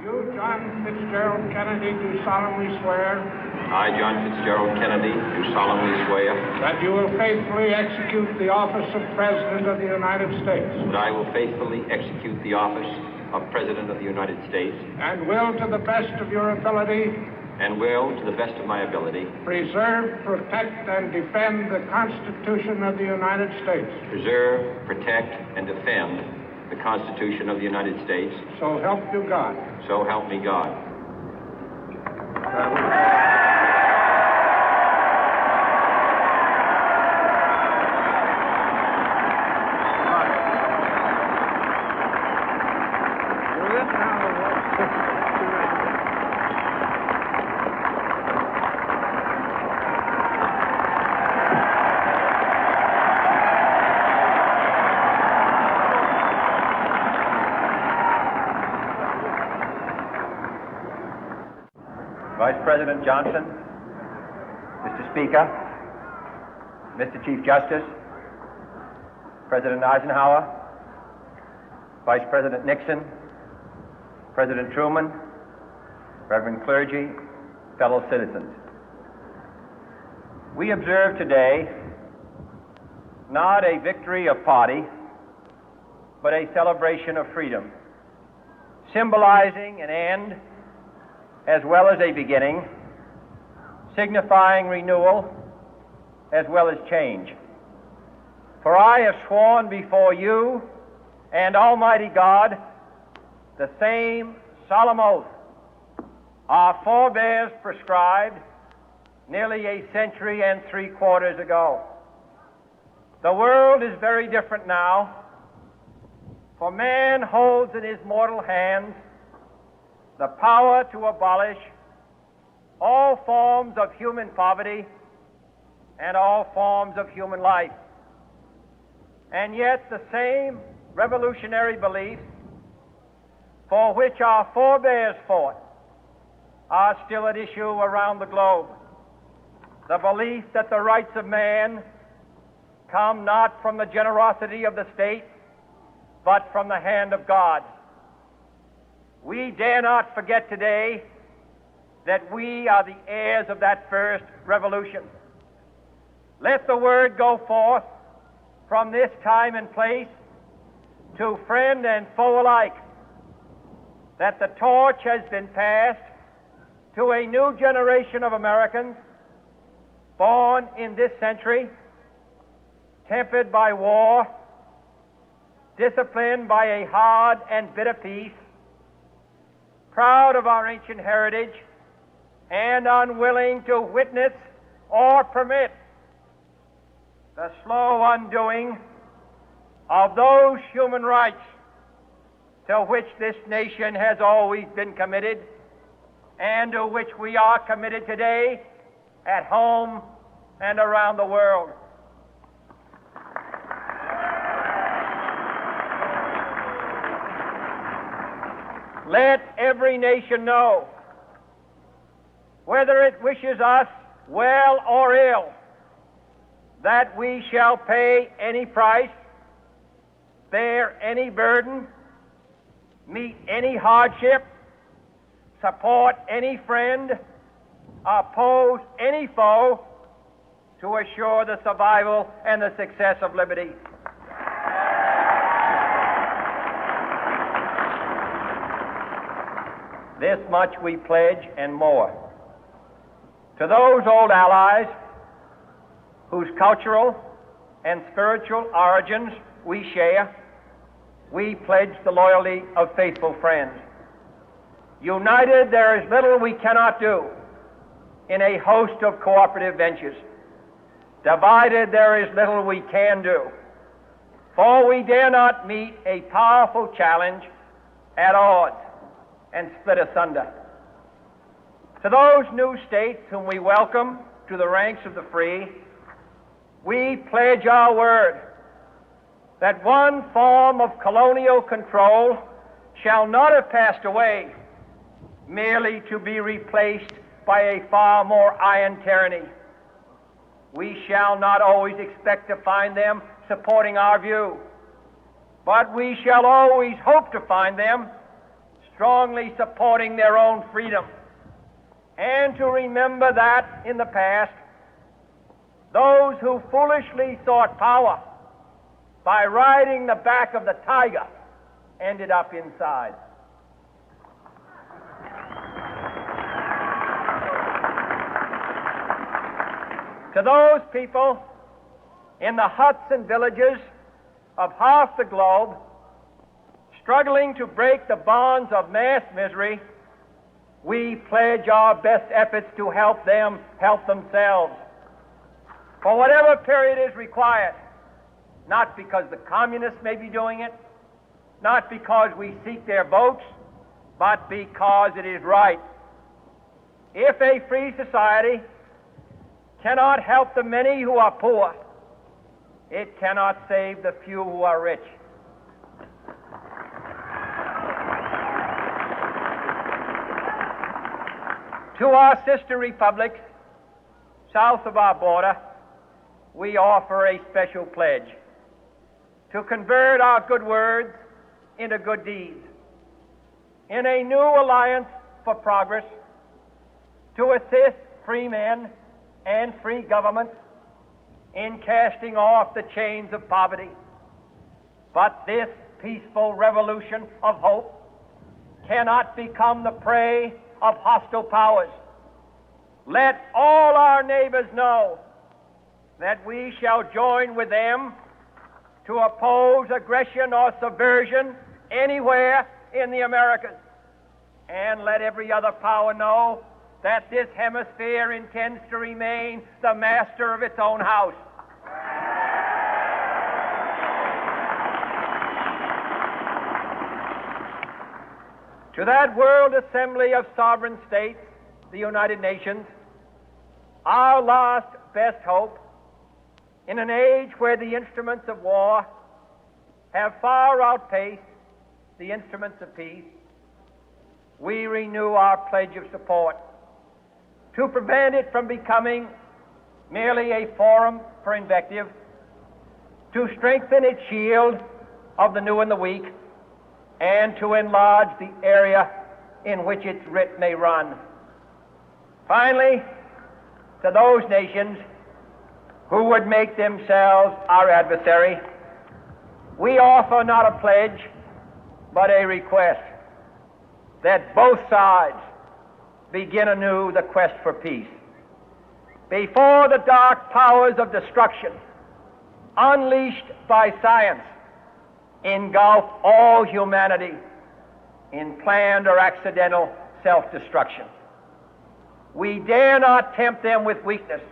You, John Fitzgerald Kennedy, do solemnly swear. I, John Fitzgerald Kennedy, do solemnly swear. That you will faithfully execute the office of President of the United States. That I will faithfully execute the office of President of the United States. And will, to the best of your ability. And will, to the best of my ability. Preserve, protect, and defend the Constitution of the United States. Preserve, protect, and defend the Constitution of the United States. So help you God. So help me God. Vice President Johnson, Mr. Speaker, Mr. Chief Justice, President Eisenhower, Vice President Nixon, President Truman, Reverend clergy, fellow citizens. We observe today not a victory of party, but a celebration of freedom, symbolizing an end as well as a beginning, signifying renewal as well as change. For I have sworn before you and Almighty God the same solemn oath our forebears prescribed nearly a century and 3/4 ago. The world is very different now, for man holds in his mortal hands the power to abolish all forms of human poverty and all forms of human life. And yet the same revolutionary beliefs for which our forebears fought are still at issue around the globe. The belief that the rights of man come not from the generosity of the state, but from the hand of God. We dare not forget today that we are the heirs of that first revolution. Let the word go forth from this time and place to friend and foe alike that the torch has been passed to a new generation of Americans born in this century, tempered by war, disciplined by a hard and bitter peace, proud of our ancient heritage, and unwilling to witness or permit the slow undoing of those human rights to which this nation has always been committed and to which we are committed today at home and around the world. Let every nation know, whether it wishes us well or ill, that we shall pay any price, bear any burden, meet any hardship, support any friend, oppose any foe to assure the survival and the success of liberty. This much we pledge and more. To those old allies whose cultural and spiritual origins we share, we pledge the loyalty of faithful friends. United, there is little we cannot do in a host of cooperative ventures. Divided, there is little we can do, for we dare not meet a powerful challenge at odds and split asunder. To those new states whom we welcome to the ranks of the free, we pledge our word that one form of colonial control shall not have passed away, merely to be replaced by a far more iron tyranny. We shall not always expect to find them supporting our view, but we shall always hope to find them strongly supporting their own freedom, and to remember that in the past, those who foolishly sought power by riding the back of the tiger ended up inside. To those people in the huts and villages of half the globe struggling to break the bonds of mass misery, we pledge our best efforts to help them help themselves for whatever period is required, not because the communists may be doing it, not because we seek their votes, but because it is right. If a free society cannot help the many who are poor, it cannot save the few who are rich. To our sister republics south of our border, we offer a special pledge to convert our good words into good deeds, in a new alliance for progress, to assist free men and free governments in casting off the chains of poverty. But this peaceful revolution of hope cannot become the prey of hostile powers. Let all our neighbors know that we shall join with them to oppose aggression or subversion anywhere in the Americas. And let every other power know that this hemisphere intends to remain the master of its own house. To that World Assembly of Sovereign States, the United Nations, our last best hope, in an age where the instruments of war have far outpaced the instruments of peace, we renew our pledge of support to prevent it from becoming merely a forum for invective, to strengthen its shield of the new and the weak, and to enlarge the area in which its writ may run. Finally, to those nations who would make themselves our adversary, we offer not a pledge, but a request that both sides begin anew the quest for peace. Before the dark powers of destruction, unleashed by science, engulf all humanity in planned or accidental self-destruction, we dare not tempt them with weakness,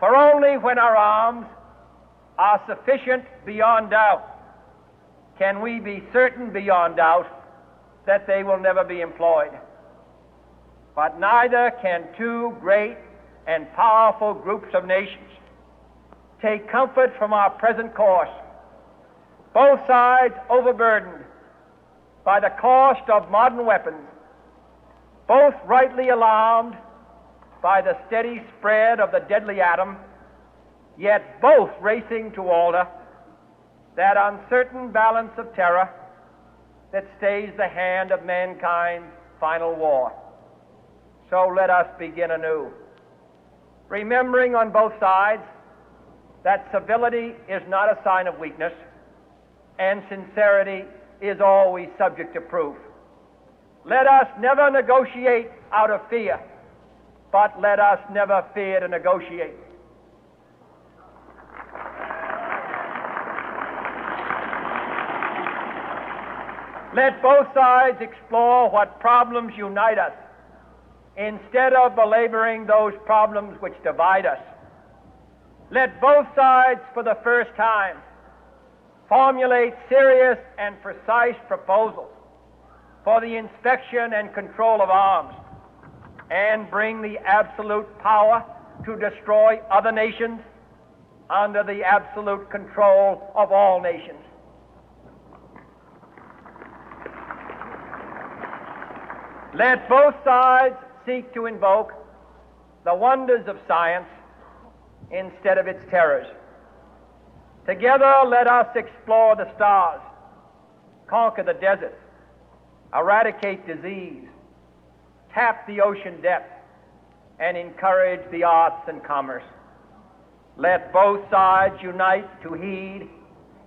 for only when our arms are sufficient beyond doubt can we be certain beyond doubt that they will never be employed. But neither can two great and powerful groups of nations take comfort from our present course, both sides overburdened by the cost of modern weapons, both rightly alarmed by the steady spread of the deadly atom, yet both racing to alter that uncertain balance of terror that stays the hand of mankind's final war. So let us begin anew, remembering on both sides that civility is not a sign of weakness, and sincerity is always subject to proof. Let us never negotiate out of fear, but let us never fear to negotiate. Let both sides explore what problems unite us, instead of belaboring those problems which divide us. Let both sides, for the first time, formulate serious and precise proposals for the inspection and control of arms, and bring the absolute power to destroy other nations under the absolute control of all nations. Let both sides seek to invoke the wonders of science instead of its terrors. Together, let us explore the stars, conquer the deserts, eradicate disease, tap the ocean depth, and encourage the arts and commerce. Let both sides unite to heed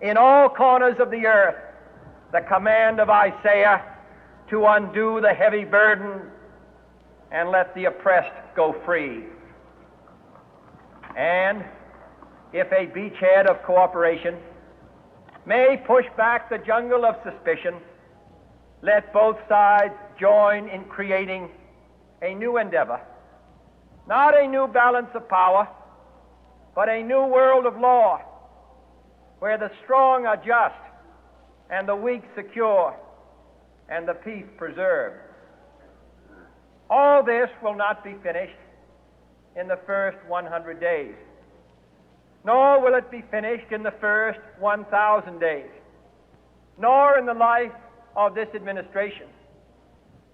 in all corners of the earth the command of Isaiah to undo the heavy burden and let the oppressed go free. And if a beachhead of cooperation may push back the jungle of suspicion, let both sides join in creating a new endeavor, not a new balance of power, but a new world of law, where the strong are just and the weak secure and the peace preserved. All this will not be finished in the first 100 days, nor will it be finished in the first 1,000 days, nor in the life of this administration,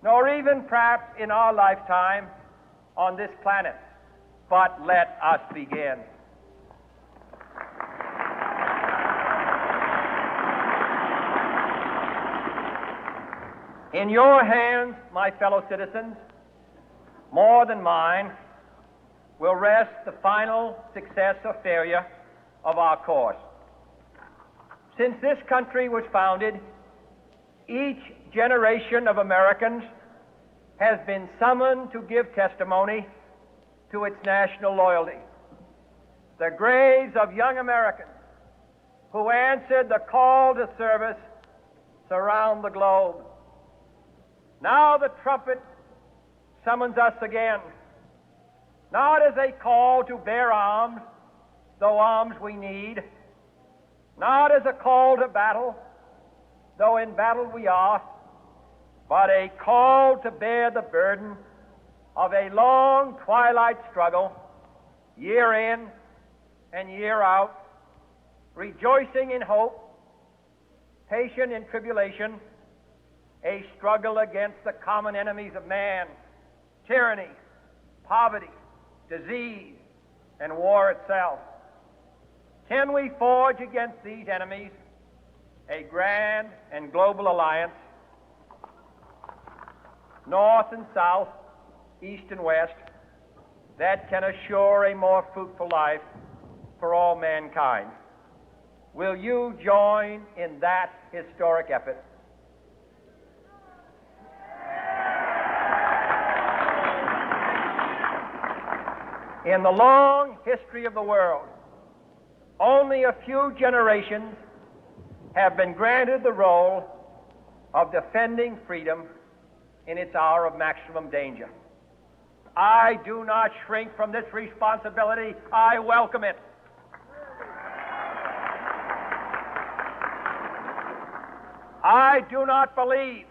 nor even perhaps in our lifetime on this planet. But let us begin. In your hands, my fellow citizens, more than mine, will rest the final success or failure of our course. Since this country was founded, each generation of Americans has been summoned to give testimony to its national loyalty. The graves of young Americans who answered the call to service surround the globe. Now the trumpet summons us again, not as a call to bear arms, though arms we need, not as a call to battle, though in battle we are, but a call to bear the burden of a long twilight struggle, year in and year out, rejoicing in hope, patient in tribulation, a struggle against the common enemies of man, tyranny, poverty, disease, and war itself. Can we forge against these enemies a grand and global alliance, north and south, east and west, that can assure a more fruitful life for all mankind? Will you join in that historic effort? In the long history of the world, only a few generations have been granted the role of defending freedom in its hour of maximum danger. I do not shrink from this responsibility. I welcome it. I do not believe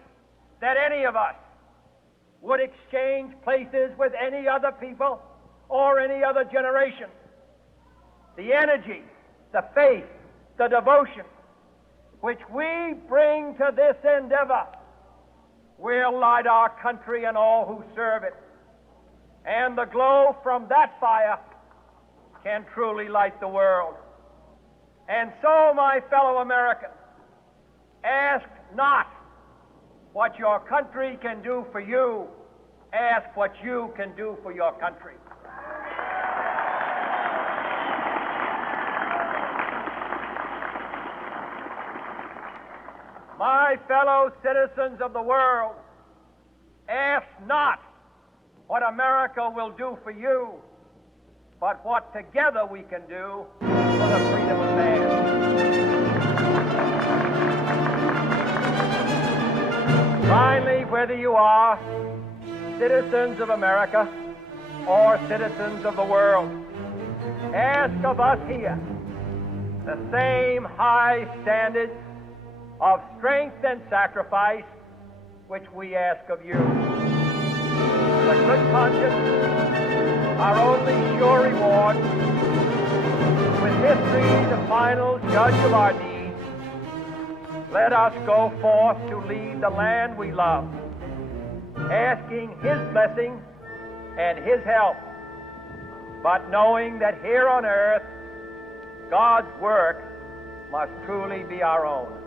that any of us would exchange places with any other people or any other generation. The energy, the faith, the devotion which we bring to this endeavor will light our country and all who serve it. And the glow from that fire can truly light the world. And so, my fellow Americans, ask not what your country can do for you, ask what you can do for your country. My fellow citizens of the world, ask not what America will do for you, but what together we can do for the freedom of man. Finally, whether you are citizens of America or citizens of the world, ask of us here the same high standards of strength and sacrifice which we ask of you. The good conscience, our only sure reward, with history the final judge of our needs, let us go forth to lead the land we love, asking His blessing and His help, but knowing that here on earth, God's work must truly be our own.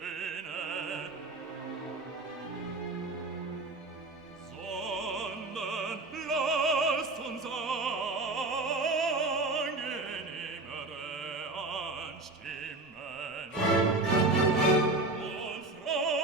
Söhne, sondern lasst uns angenehmere anstimmen und Freude,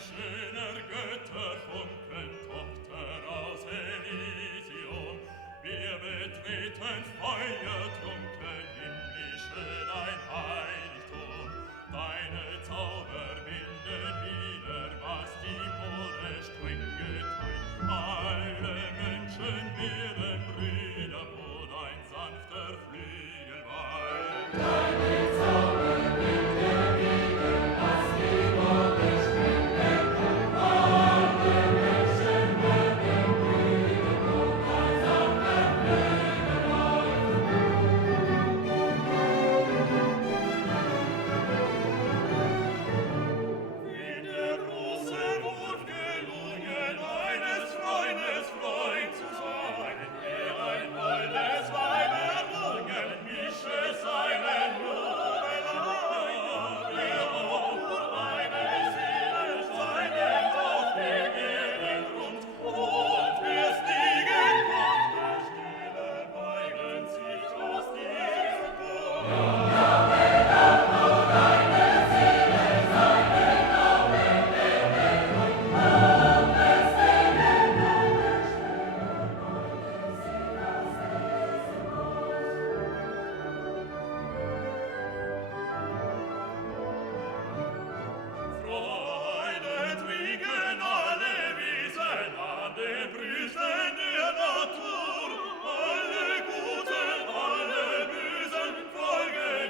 schöner Götter, Funken, Tochter aus Elysium, wir betreten feuertrunken himmlische dein Heiligtum. Deine Zauber binden wieder, was die Mode streng geteilt. Alle Menschen werden Brüder, wo dein sanfter Flügel weilt. Deine Zauber binden wieder, was die Mode streng geteilt. Alle Menschen werden Brüder, wo dein sanfter Flügel weilt. In der großen Wurf gelungen, eines Freundes Freund zu sein, der ein holdes Weib errungen, mische seinen Jubel an. Der auch eine Seele seinen auf den Erdengrund, und wir stiegen von der Stille, weiden sich aus diesem Bund. Freude trinken alle Wesen an den Brüsten der Natur. Alle Guten, alle Bösen folgen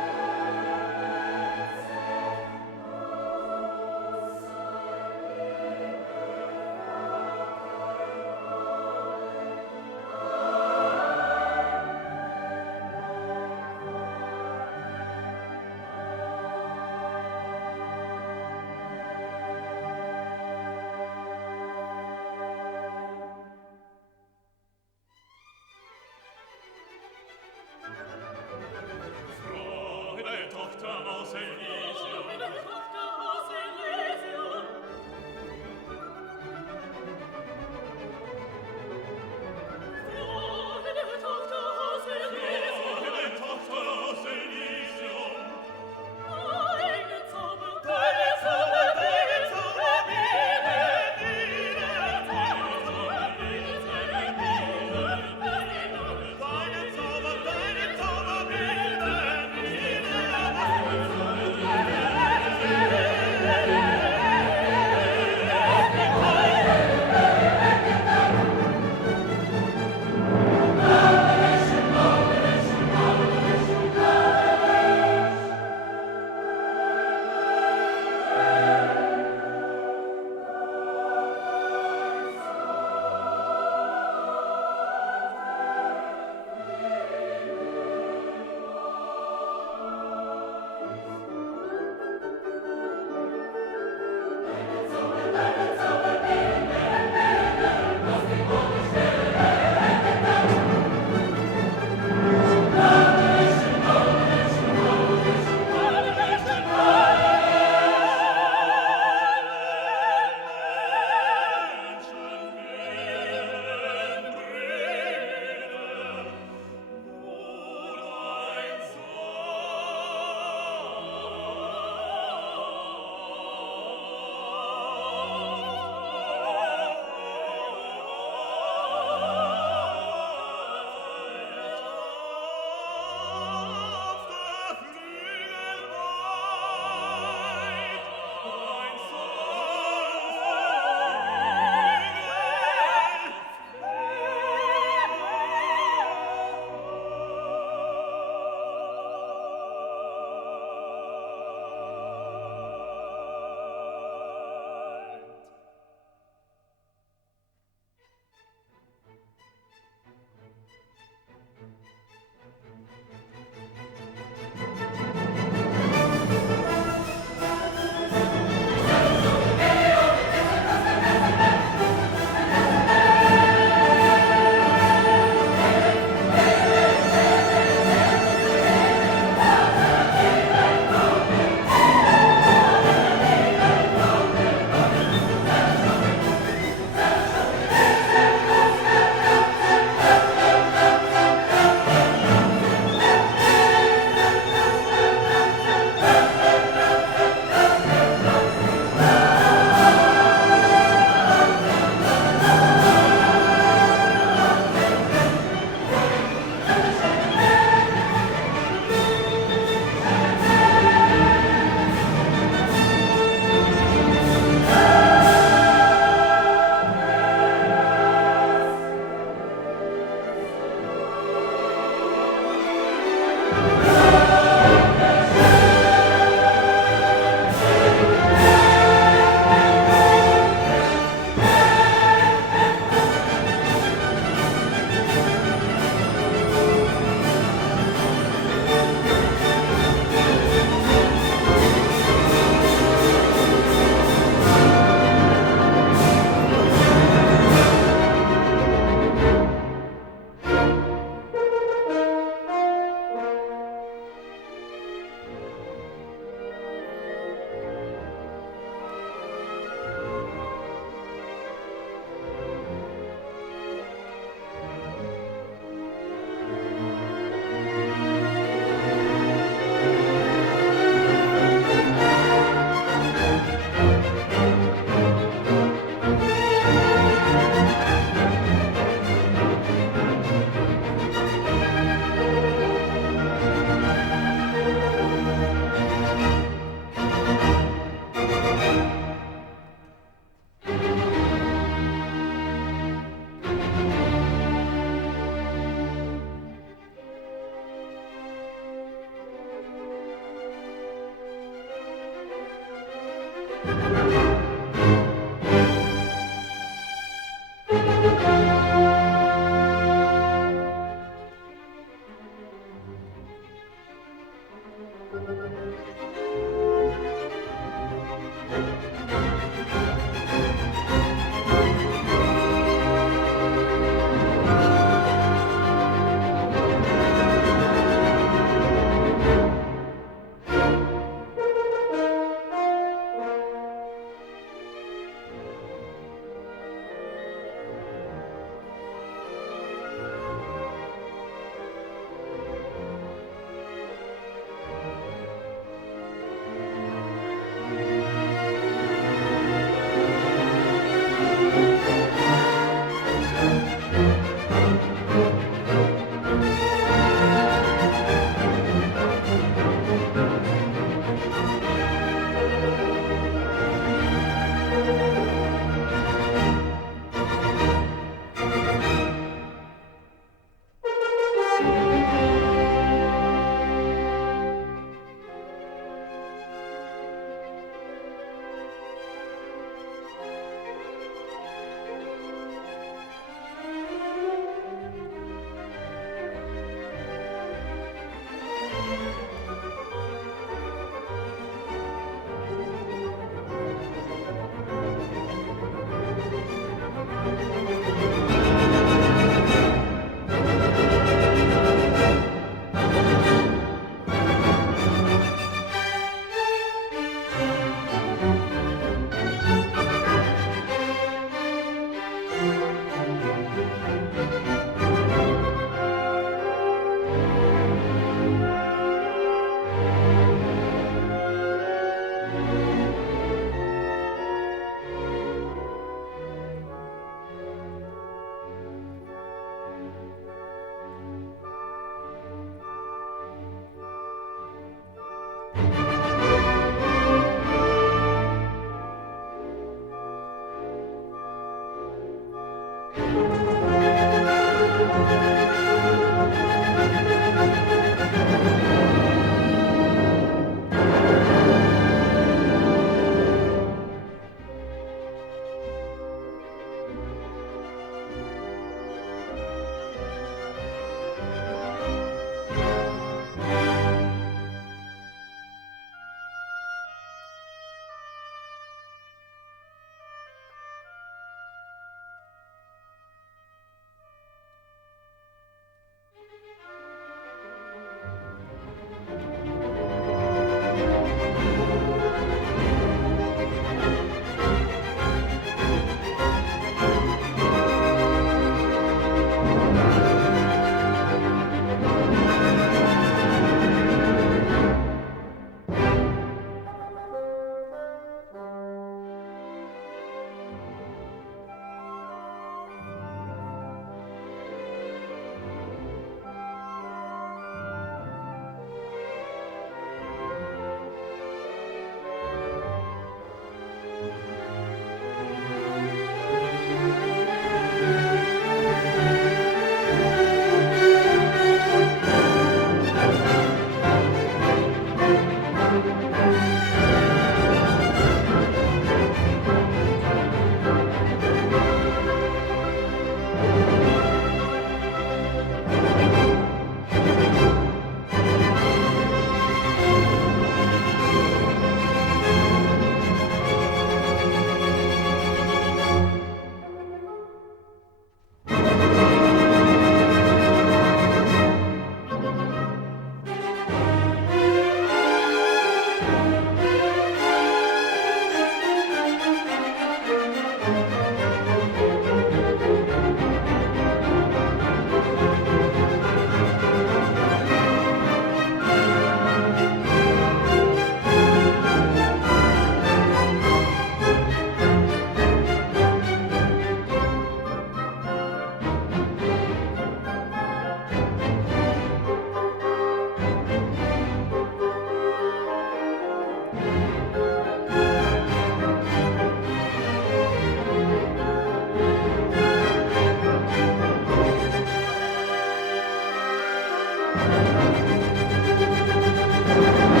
Thank you.